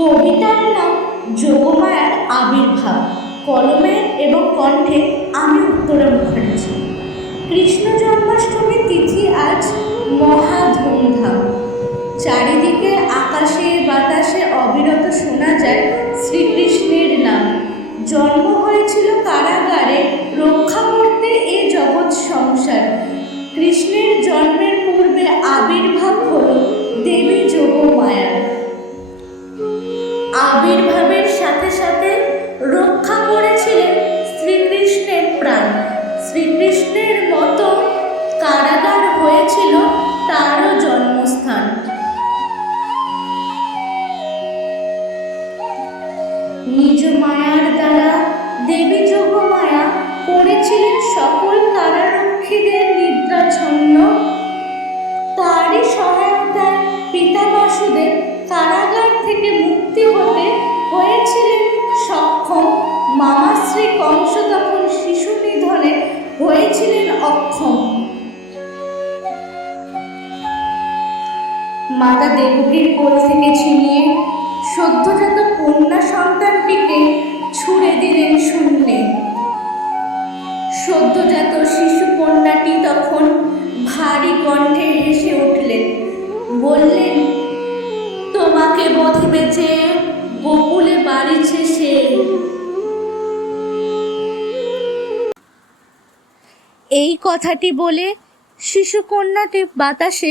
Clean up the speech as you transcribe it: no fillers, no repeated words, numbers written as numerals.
কবিতার নাম যোগমায়ার আবির্ভাব। কলমে এবং কণ্ঠে আমি উত্তরা মুখার্জি। কৃষ্ণ জন্মাষ্টমীর তিথি আজ মহা ধুমধাম। চারিদিকে আকাশে বাতাসে অবিরত শোনা যায় শ্রীকৃষ্ণের নাম। জন্ম হয়েছিল কারাগারে, রক্ষা করতে এ জগৎ সংসার। কৃষ্ণের জন্মের পূর্বে আবির্ভাব হল দেবী যোগমায়ার। আবির্ভাবের সাথে সাথে রক্ষা করেছিলেন শ্রীকৃষ্ণের প্রাণ। শ্রীকৃষ্ণের মতো কারাগার হয়েছিল তারও জন্মস্থান। নিজ মায়ার দ্বারা দেবী যোগমায়া করেছিলেন সকল কারারক্ষীদের নিদ্রাচ্ছন্ন। তারই সহায়তায় পিতা বাসুদেব কারাগার থেকে মুক্তি হতে হয়েছিলেন সক্ষম। মামাশ্রী কংস তখন শিশু নিধনে হয়েছিলেন অক্ষম। মাতা দেবকীর কোল থেকে ছিনিয়ে সদ্যজাত কন্যা সন্তানটিকে ছুড়ে দিলেন শূন্যে। সদ্যজাত শিশু কন্যাটি তখন ভারী কণ্ঠে হেসে উঠলেন, বললেন, তোমাকে বধিবে যে গোকুলে বাড়িছে সে। এই কথাটি বলে শিশুকন্যাটি বাতাসে